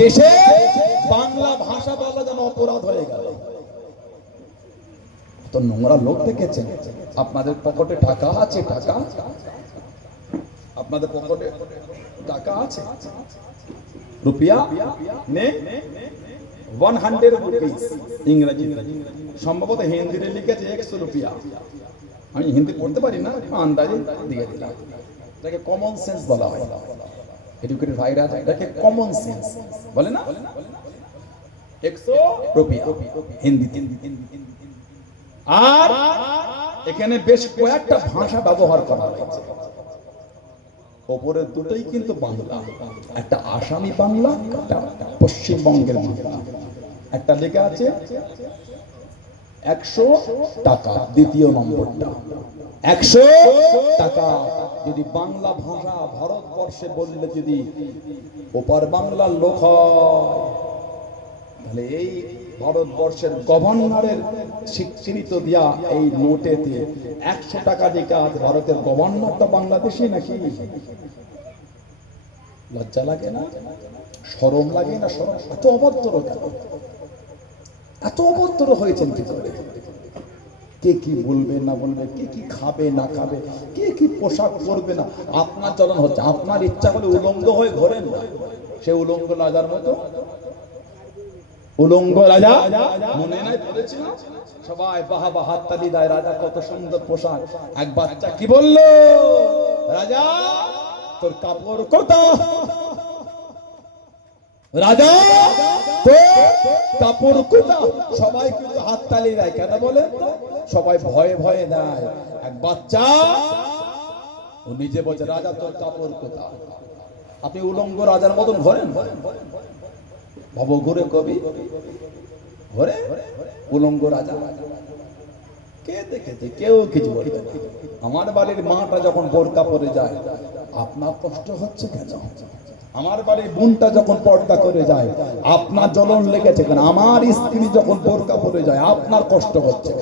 দেশে বাংলা ভাষা বলা যেন অপরাধ হয়ে গেল। তো নোংরা লোক দেখেছেন? আপনাদের পকেটে টাকা আছে, টাকা? আপনাদের পকেটে টাকা আছে? রুপিয়া? নে? ওয়ান হান্ড্রেড রুপিস ইংরেজি। সম্ভবত হিন্দিতে লিখেছে একশো রুপিয়া। আমি হিন্দি পড়তে পারি না আন্দাজে দিয়ে দিলাম। এটাকে কমন সেন্স বলা হয়। এডুকেটেড ভাইরা এটাকে কমন সেন্স বলে না? একশো রুপিয়া হিন্দিতে আর এখানে বেশ কয়েকটা ভাষা ব্যবহার করা হয়েছে। ওপরের দুটোই কিন্তু বাংলা। একটা আসামি বাংলা, একটা পশ্চিমবঙ্গের বাংলা। একটা লেখা আছে একশো টাকা, দ্বিতীয় নম্বরটা। একশো টাকা, যদি বাংলা ভাষা ভারতবর্ষে বললে যদি ওপার বাংলার লোক তাহলে এই ভারতবর্ষের গভর্নরের স্বীকৃত দিয়া এই নোটেতে একশো টাকা দিকে আজ ভারতের গভর্নরটা বাংলাদেশি নাকি? লজ্জা লাগে না? সরম লাগে না? সরম এত অভদ্র কেন এত অভদ্র হয়েছেন কি করে কে কি বলবে না বলবে, কে কি খাবে না খাবে, কে কি পোশাক পরবে না। আপনার চলন হচ্ছে, আপনার ইচ্ছা হলে উলঙ্গ হয়ে ঘোরেন না। সে উলঙ্গ রাজার মতো। উলঙ্গ রাজা মনে নাই পড়েছিলাম সবাই বাহা বা হাততালি দেয়, রাজা কত সুন্দর পোশাক। এক বাচ্চা কি বলল? রাজা, তোর কাপড় কোথা রাজা, তো কাপড় কোথা সবাই কিন্তু হাততালি দেয়। কেন বলে সবাই ভয়ে ভয়ে দেয়। এক বাচ্চা, ও নিজে বলছে, রাজা, তোর কাপড় কোথা আপনি উলঙ্গ রাজার মতন ঘরেন? ভব, ঘুরে কবি? ঘরে? উলঙ্গ রাজা। কে দেখেছে? কেউ কিছু বলবে আমার বাড়ির মাটা যখন বোরকা পরে যায়, আপনার কষ্ট হচ্ছে কেন? আমার বাড়ির বোনটা যখন পর্দা করে যায়, আপনার জ্বলন লেগেছে কেন? আমার স্ত্রী যখন বোরকা পরে যায়, আপনার কষ্ট হচ্ছে?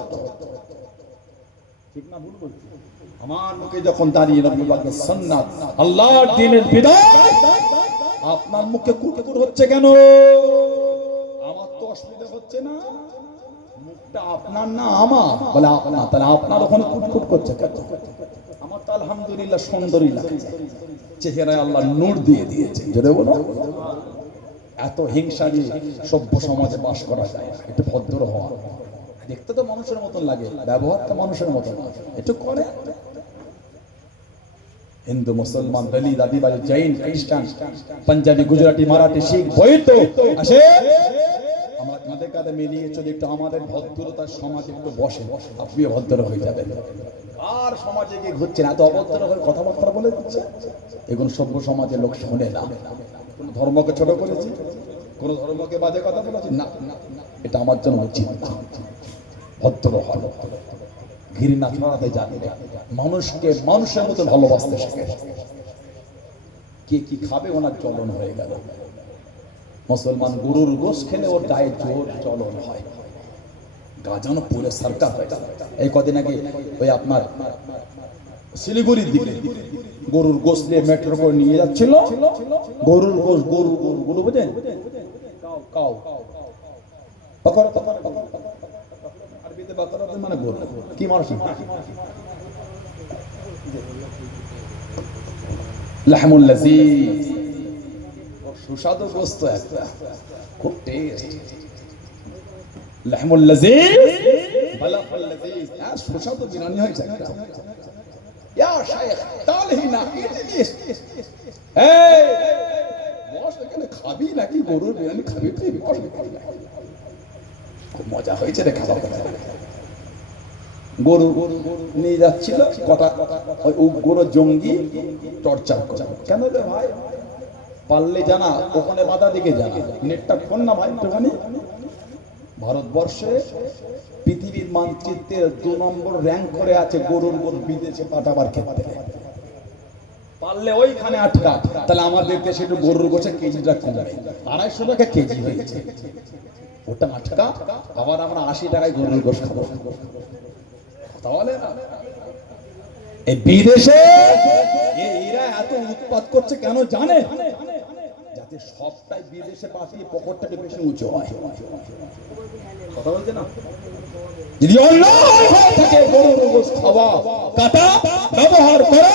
ঠিক না ভুল বলছি? আমার মুখে যখন দাঁড়িয়ে দিনের বিদায়, আপনার মুখে কুকুর হচ্ছে কেন? আমার তো অসুবিধা হচ্ছে না। মুখটা আপনার না আমার। বলে, আপনার, তাহলে আপনার ওখানে কুটকুট করছে আমার তো আলহামদুলিল্লাহ সুন্দরী লাগছে। চেহারায় আল্লাহ নূর দিয়ে দিয়েছে। জোরে বলো। এত হিংসা নিয়ে সভ্য সমাজে বাস করা যায় একটু ভদ্র হওয়া। দেখতে তো মানুষের মতন লাগে ব্যবহারটা মানুষের মতন একটু করে। হিন্দু, মুসলমান, দলিত, আদিবাসী, জৈন, খ্রিস্টান, পাঞ্জাবি, গুজরাটি, মারাঠি, শিখ বই তো আসে। আমরা কাঁধে কাঁধে মিলিয়ে চলি একটু আমাদের ভদ্রতার সমাজ একটু বসে, আপনিও ভদ্র হয়ে যাবেন। আর সমাজে গিয়ে ঘুরছেন, এত অভদ্র হয়ে কথাবার্তা বলে দিচ্ছে? এগুলো সভ্য সমাজের লোক শোনে না। কোন ধর্মকে ছোট করেছি? কোন ধর্মকে বাজে কথা বলেছি? না এটা আমার জন্য উচিত। ভদ্র হল ঘৃণা ছড়াতে জানে। মানুষকে মানুষের মতো ভালোবাসতে শেখে। কে কি খাবে ওনার চলন হয়ে গেল। মুসলমান গরুর গোশ খেলে ওর গায়ে জোর চলন হয়। গাজানো পুরো সরকার এই কদিন আগে ওই আপনার শিলিগুড়ির দিকে গরুর গোশ নিয়ে মেট্রো করে নিয়ে যাচ্ছিল। গরুর গোশ গরু গরু গরু বুঝেন আরবিতে মানে গরু। কি মানুষ? লাহমুল লাজিজ। সুস্বাদু গোস্ত একটা। খুব টেস্ট লাহমুল লাজিজ। বালাফুল লাজিজ। আর সুস্বাদু বিরিয়ানি হয়েছে একটা। ইয়া শাইখ তাহলে হি না এই, বস, এখানে খাবি নাকি? গরুর বিরিয়ানি খাবি তুই খুব মজা হয়েছে রে খাবার কথা। গরু নিয়ে যাচ্ছিল, কটা ওই উগ্র জঙ্গি টর্চার করে। কেন রে ভাই? পারলে জানা ওখানে বাধা দিকে জানা। নেটটা ফোন না ভাই, একটুখানি। ভারতবর্ষে পৃথিবীর মানচিত্রের দু নম্বর র্যাঙ্ক করে আছে গরুর গরু বিদেশে পাঠাবার ক্ষেত্রে। পারলে ওইখানে আটকা। তাহলে আমাদের দেশে একটু গরুর গোছে কেজিটা কমে আড়াইশো টাকা কেজি হয়েছে। ওটা আটকা, আবার আমরা আশি টাকায় গরুর গোশ খাব। তাহলে বিদেশে এরা এত উৎপাত করছে কেন জানে? যাতে সবটাই বিদেশে পাঠিয়ে পকেটটাকে বেশি উঁচু হয়। কথা বলছে না? যদি অন্যায় হয়ে থাকে গরুর গোশত খাওয়া, কাটা, ব্যবহার করা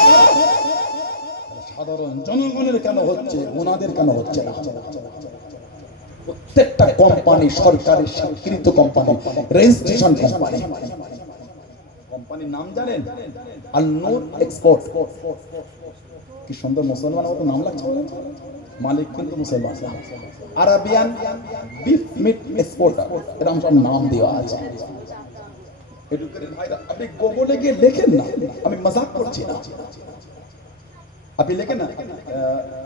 সাধারণ জনগণের কেন হচ্ছে, ওনাদের কেন হচ্ছে না? প্রত্যেকটা কোম্পানি সরকারের স্বীকৃত কোম্পানি রেজিস্ট্রেশন কোম্পানি কোম্পানির নাম জানেন? আল নোট এক্সপোর্ট কি সুন্দর মুসলমান নাম লাগছে? মালিক কিন্তু মুসলমান। আরাবিয়ান বিফ মিট এক্সপোর্টার এরকম সব নাম দেওয়া আছে। আপনি গুগলে গিয়ে লেখেন না, আমি মজাক করছি না। আপনি লেখেন না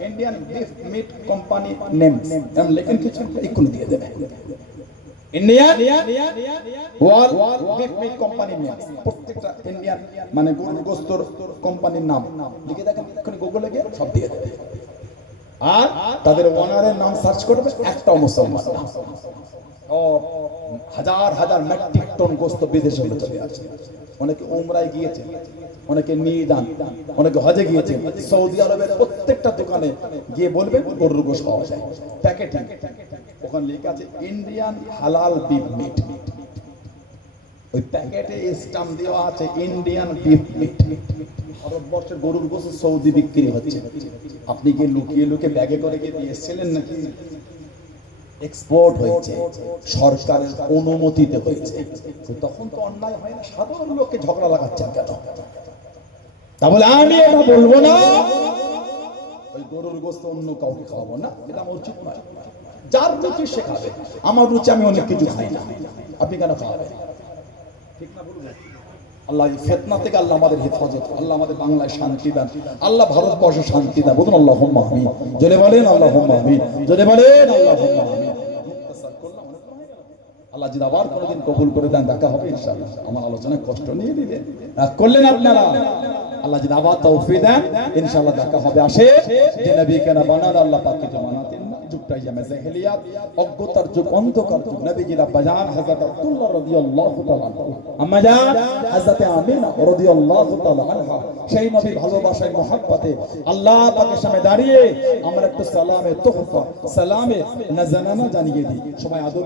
Indian beef meat company name এরকম লেখেন কিছু, এক্ষুনি দিয়ে দেবে Indian wall beef meat company name মানে গোস্তর কোম্পানির নাম। লিখে দেখেন, এক্ষুনি গুগলে গিয়ে সব দিয়ে দেবে আর তাদের ওনারের নাম সার্চ করবে একটাও মুসলমান। হাজার হাজার মেট্রিক টন গোস্ত বিদেশে চলে আসে অনেকে উমরায় গিয়েছে, অনেকে নিদান অনেকে হজে গিয়েছে। সৌদি আরবের প্রত্যেকটা দোকানে গিয়ে বলবেন গরুর গোস্ত পাওয়া যায়। প্যাকেটে ওখানে লেখা আছে ইন্ডিয়ান হালাল বিফ মিট ওই প্যাকেটে স্টাম্প দেওয়া আছে ইন্ডিয়ান বিফ মিট ভারতবর্ষের গরুর গোস্ত সৌদি বিক্রি হচ্ছে। আপনি কি লুকিয়ে লুকিয়ে ব্যাগে করে গিয়ে দিয়ে এসেছিলেন নাকি? এক্সপোর্ট হয়েছে। সরকারের অনুমতিতে হয়েছে। তখন তো অন্যায় হয় না, সাধারণ লোককে ঝগড়া লাগাচ্ছেন কেন? তাহলে আমি এটা বলব না, ওই গরুর গোস্ত অন্য কাউকে খাওয়াবো না, এটা আমার উচিত নয়। যার রুচি সে খাবে। আমার রুচি আমি অনেক কিছু খাই না। আপনি কেন খাওয়াবেন? আল্লাহ ফেতনা থেকে আল্লাহ আমাদের হেফাজত। আল্লাহ আমাদের বাংলায় শান্তি দান। আল্লাহ ভারতবর্ষে শান্তি দান। বলুন আল্লাহ হুম্মা আমি বলেন আল্লাহ হুম্মা আমি বলেন আল্লাহ হুম্মা আল্লাহ যদি আবার কোনোদিন কবুল করে দেন, দেখা হবে ইনশাআল্লাহ। আমার আলোচনায় কষ্ট নিয়ে দিলেন রাগ করলেন আপনারা? আল্লাহ যদি আবার তৌফিক দেন, ইনশাআল্লাহ দেখা হবে। আসে, যে নবী কেনা বানান, আল্লাহ পাক না জাহেলিয়াত অজ্ঞতার যুগ, অন্ধকার যুগ, নবীজিরা বাজান হযরত আব্দুল্লাহ রাদিয়াল্লাহু তাআলা আনহু। আম্মা হযরত আমিনা রাদিয়াল্লাহু তাআলা আনহা, সেই নবী ভালোবাসায়, মহব্বতে আল্লাহ পাকের সামনে দাঁড়িয়ে আমরা একটু সালামে তোহফা, সালামে নাজানানা জানিয়ে দিই। সবাই আদর